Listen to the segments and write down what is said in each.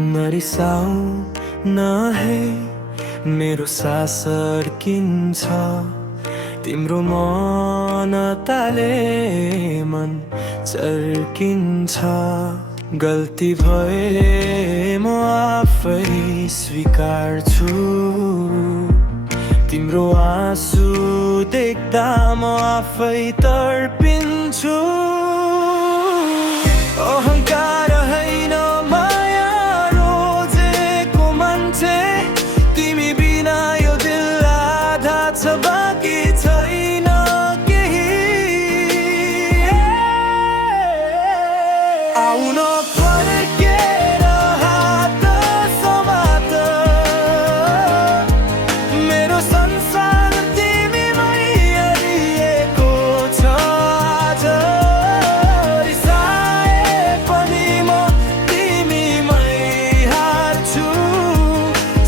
नरिसाऊ नहे मेरो सास अड्किन्छ तिम्रो मनताले मन चर्किन्छ गल्ती भए म आफै स्वीकार्छु तिम्रो आँसु देख्दा म आफै तर्पिन्छु अहंकार हैन माया रोजेको मान्छे तिमी बिना यो दिल आधा छ बाँकी छैन केही आउन फर्केर हात समात मेरो संसार तिमीमै हरिएको छ आज रिसाए पनि म तिमीमै हार्छु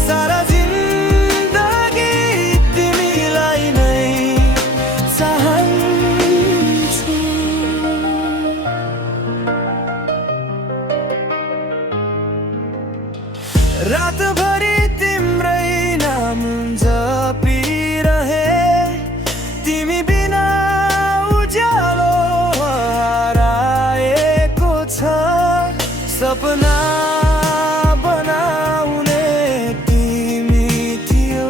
सारा जिन्दगी तिमीलाई नै चाहन्छु रातभरि तिम्रै नाम जपिरहे तिमी बिना उज्यालो हराएको छ सपना बनाउने तिमी थियौ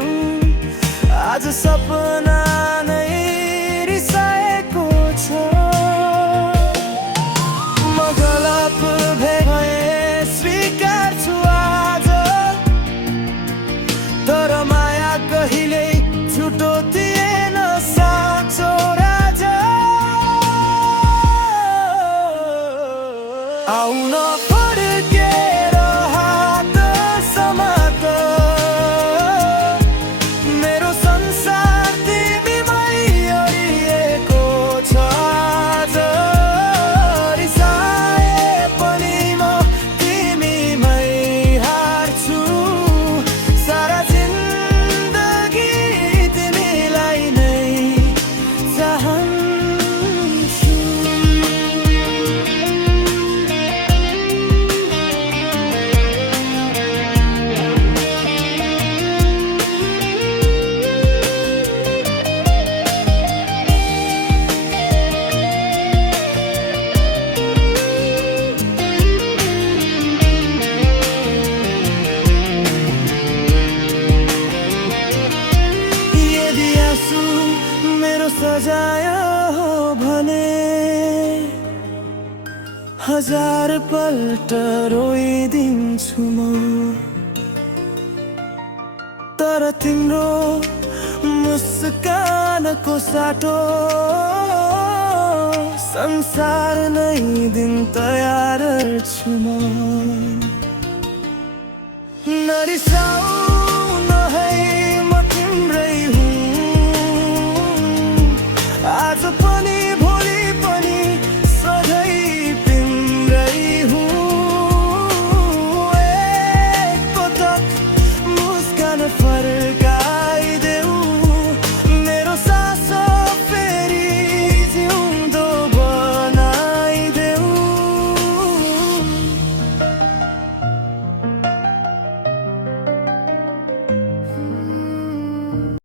आज सपना नै रिसाएको छ म गलत भए स्वीकार्छु आज तर माया कहिल्यै छुटो थिएन साँचो राजा आउन फर्केर हात समात मेरो संसार तिमीमै हरिएको छ आज रिसाए पनि म तिमीमै हार्छु सारा जिन्दगी तिमीलाई नै चाहन्छु यदि आँसु मेरो सजाय हो भने हजार पल्ट रोइदिन्छु म तर तिम्रो मुस्कानको साटो संसार नै दिन तयार छु म नरिसाऊ